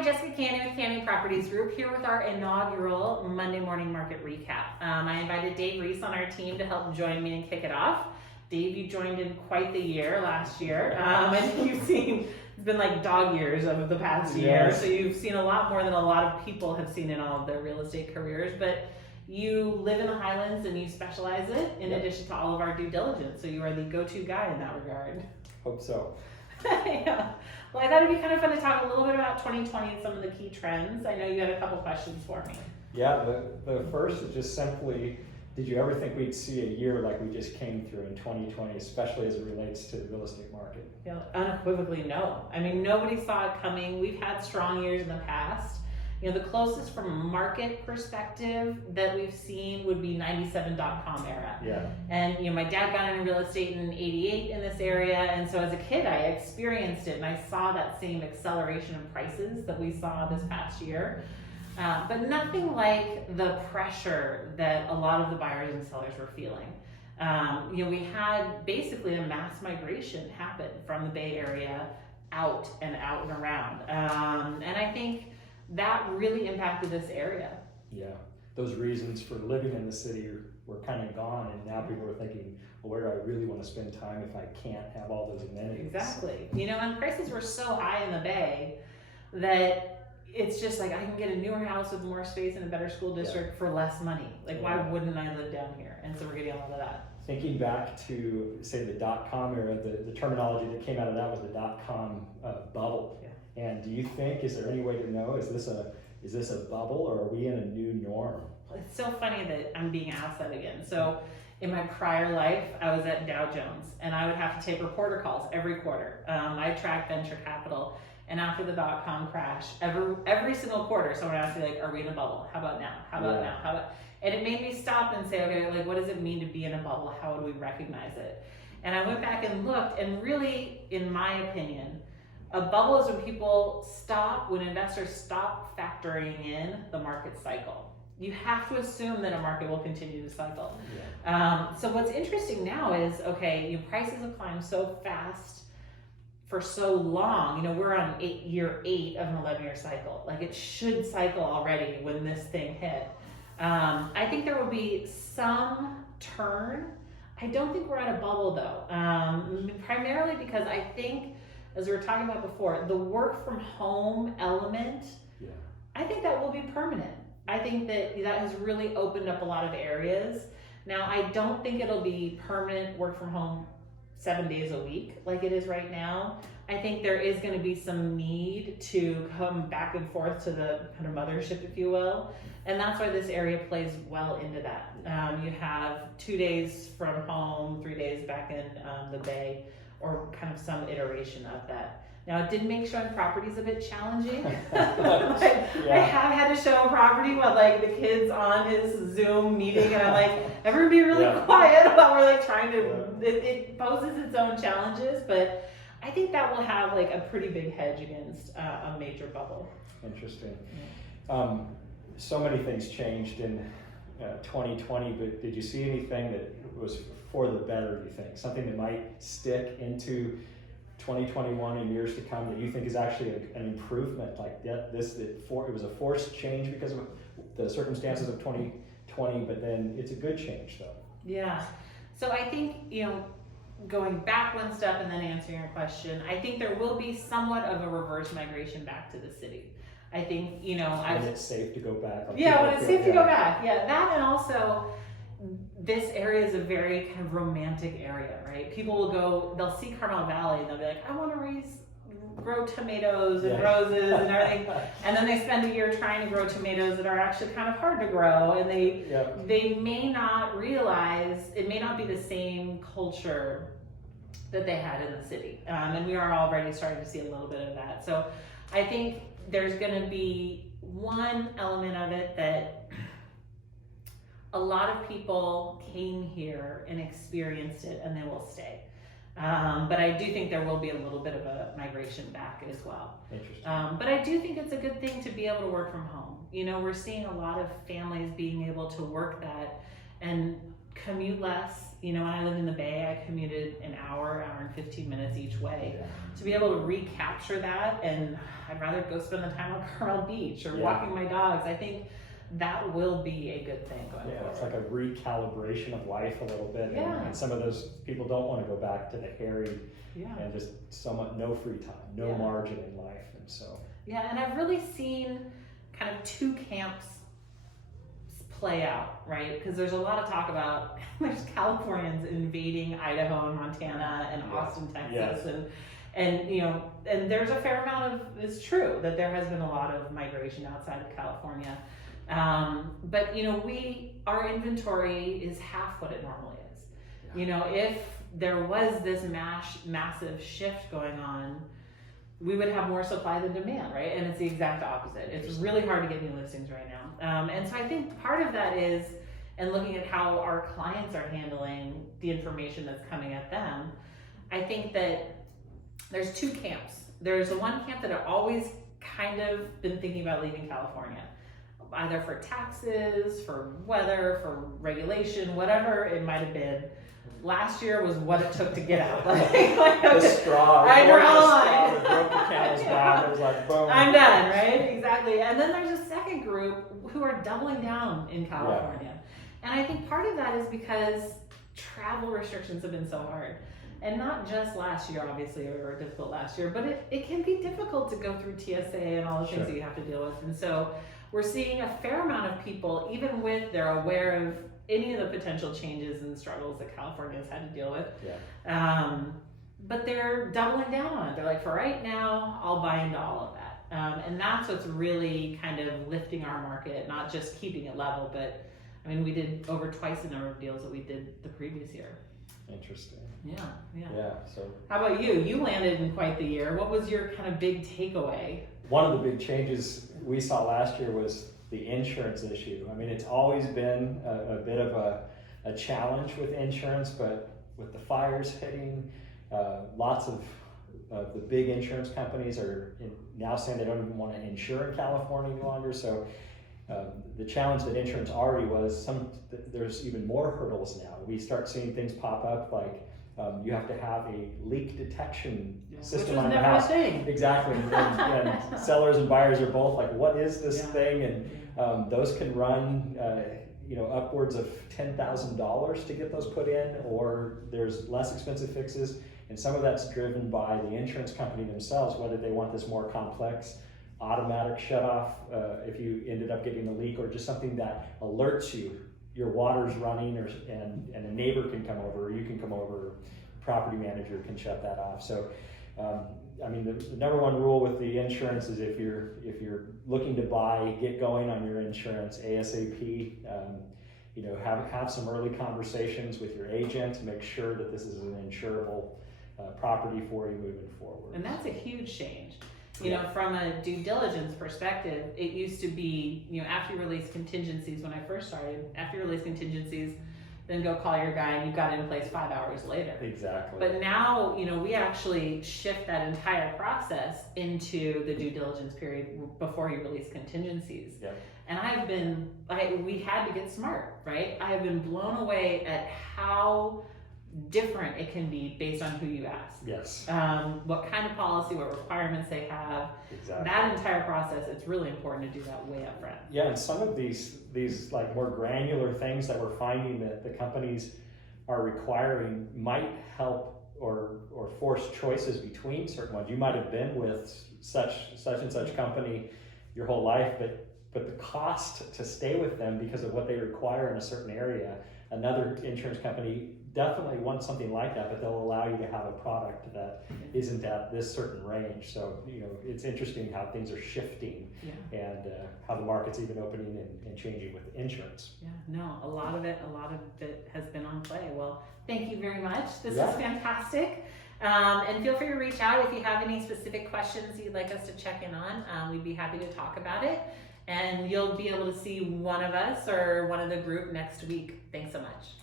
Hi, Jessica Cannon with Cannon Properties Group here with our inaugural Monday morning market recap. I invited Dave Reese on our team to help join me and kick it off. Dave, you joined in quite the year last year. I think you've seen, it's been like dog years of the past year, so you've seen a lot more than a lot of people have seen in all of their real estate careers, but you live in the Highlands and you specialize it in addition to all of our due diligence, so you are the go-to guy in that regard. Hope so. Yeah. Well, I thought it'd be kind of fun to talk a little bit about 2020 and some of the key trends. I know you had a couple questions for me. Yeah, the first is just simply, did you ever think we'd see a year like we just came through in 2020, especially as it relates to the real estate market? You know, unequivocally, no. I mean, nobody saw it coming. We've had strong years in the past. You know, the closest from a market perspective that we've seen would be 97.com era. Yeah. And, you know, my dad got into real estate in 88 in this area. And so as a kid, I experienced it and I saw that same acceleration in prices that we saw this past year. But nothing like the pressure that a lot of the buyers and sellers were feeling. You know, we had basically a mass migration happen from the Bay Area out and around. And I think that really impacted this area. Yeah, those reasons for living in the city were kind of gone, and now people are thinking, well, where do I really want to spend time if I can't have all those amenities? Exactly. You know, and prices were so high in the Bay that it's just like I can get a newer house with more space in a better school district for less money. Like, why wouldn't I live down here? And so we're getting all of that. Thinking back to, say, the dot-com era, the terminology that came out of that was the dot-com bubble. Yeah. And do you think, is there any way to know, is this a bubble or are we in a new norm? It's so funny that I'm being asked that again. So in my prior life, I was at Dow Jones and I would have to take reporter calls every quarter. I tracked venture capital, and after the dot-com crash, every single quarter, someone asked me, like, are we in a bubble? How about now? How about now? How about? And it made me stop and say, okay, like, what does it mean to be in a bubble? How would we recognize it? And I went back and looked, and really, in my opinion, a bubble is when investors stop factoring in the market cycle. You have to assume that a market will continue to cycle. Yeah. So what's interesting now is, okay, prices have climbed so fast for so long. You know, we're on year 8 of an 11-year cycle. Like, it should cycle already when this thing hit. I think there will be some turn. I don't think we're at a bubble though, primarily because I think, as we were talking about before, the work from home element, I think that will be permanent. I think that has really opened up a lot of areas. Now, I don't think it'll be permanent work from home 7 days a week like it is right now. I think there is going to be some need to come back and forth to the kind of mothership, if you will. And that's why this area plays well into that. You have 2 days from home, 3 days back in the Bay, or kind of some iteration of that. Now, it did make showing properties a bit challenging. I have had to show a property with, like, the kids on his Zoom meeting, and I'm like, everyone be really quiet while we're, like, trying to, it poses its own challenges, but I think that will have, like, a pretty big hedge against a major bubble. Interesting. So many things changed in 2020, but did you see anything that was for the better, do you think? Something that might stick into 2021 and years to come that you think is actually an improvement, like it was a forced change because of the circumstances of 2020, but then it's a good change though. Yeah. So I think, you know, going back one step and then answering your question, I think there will be somewhat of a reverse migration back to the city. I think, you know, when it's safe to go back. Yeah, when it's safe to go back. Yeah, that, and also this area is a very kind of romantic area, right? People will go, they'll see Carmel Valley and they'll be like, I want to grow tomatoes and roses and everything. And then they spend a year trying to grow tomatoes that are actually kind of hard to grow. And they may not realize, it may not be the same culture that they had in the city. And we are already starting to see a little bit of that. So I think there's going to be one element of it that a lot of people came here and experienced it and they will stay. But I do think there will be a little bit of a migration back as well. Interesting. But I do think it's a good thing to be able to work from home. You know, we're seeing a lot of families being able to work that and commute less. You know, when I lived in the Bay, I commuted an hour and 15 minutes each way. Yeah. To be able to recapture that, and I'd rather go spend the time on Carmel Beach or Yeah. walking my dogs. I think that will be a good thing going forward. It's like a recalibration of life a little bit. Yeah. And some of those people don't want to go back to the harried Yeah. and just somewhat no free time, no Yeah. margin in life. And so, Yeah, and I've really seen kind of two camps play out, right? Because there's a lot of talk about there's Californians invading Idaho and Montana and Yeah. Austin, Texas, Yes. and you know, and there's a fair amount of, it's true that there has been a lot of migration outside of California. But you know, our inventory is half what it normally is. Yeah. You know, if there was this massive shift going on, we would have more supply than demand, right? And it's the exact opposite. It's really hard to get new listings right now. And so I think part of that is, and looking at how our clients are handling the information that's coming at them, I think that there's two camps. There's the one camp that have always kind of been thinking about leaving California, either for taxes, for weather, for regulation, whatever it might have been. Last year was what it took to get out. the straw, I broke draw the a straw, line. it broke the camel's back. It was like, boom. I'm done, right? Exactly. And then there's a second group who are doubling down in California. And I think part of that is because travel restrictions have been so hard. And not just last year, obviously, or were difficult last year, but it can be difficult to go through TSA and all the things that you have to deal with. And so we're seeing a fair amount of people, even with they're aware of any of the potential changes and struggles that California has had to deal with. Yeah. But they're doubling down on it. They're like, for right now, I'll buy into all of that. And that's what's really kind of lifting our market, not just keeping it level, but I mean, we did over twice the number of deals that we did the previous year. Interesting. Yeah. Yeah. So How about you? You landed in quite the year. What was your kind of big takeaway? one of the big changes we saw last year was the insurance issue. I mean, it's always been a bit of a challenge with insurance, but with the fires hitting, lots of the big insurance companies are now saying they don't even want to insure in California any longer. So the challenge that insurance already was, there's even more hurdles now. We start seeing things pop up like you have to have a leak detection system on your house. Exactly. And sellers and buyers are both like, what is this thing? And those can run upwards of $10,000 to get those put in, or there's less expensive fixes. And some of that's driven by the insurance company themselves, whether they want this more complex automatic shutoff if you ended up getting a leak, or just something that alerts you your water's running, and a neighbor can come over, or you can come over, or property manager can shut that off. So I mean, the number one rule with the insurance is if you're looking to buy, get going on your insurance ASAP. Have some early conversations with your agent to make sure that this is an insurable property for you moving forward. And that's a huge change. You know, from a due diligence perspective, it used to be, after you release contingencies, when I first started, after you release contingencies, then go call your guy and you got it in place 5 hours later. Exactly. But now, we actually shift that entire process into the due diligence period before you release contingencies. Yep. And we had to get smart, right? I have been blown away at how different it can be based on who you ask. Yes. What kind of policy, what requirements they have. Exactly. That entire process, it's really important to do that way up front. Yeah, and some of these like more granular things that we're finding that the companies are requiring might help or force choices between certain ones. You might have been with such and such company your whole life, but the cost to stay with them because of what they require in a certain area, another insurance company definitely wants something like that, but they'll allow you to have a product that isn't at this certain range. So, it's interesting how things are shifting and how the market's even opening and changing with insurance. Yeah, no, a lot of it has been on play. Well, thank you very much. This is fantastic. And feel free to reach out if you have any specific questions you'd like us to check in on. We'd be happy to talk about it. And you'll be able to see one of us or one of the group next week. Thanks so much.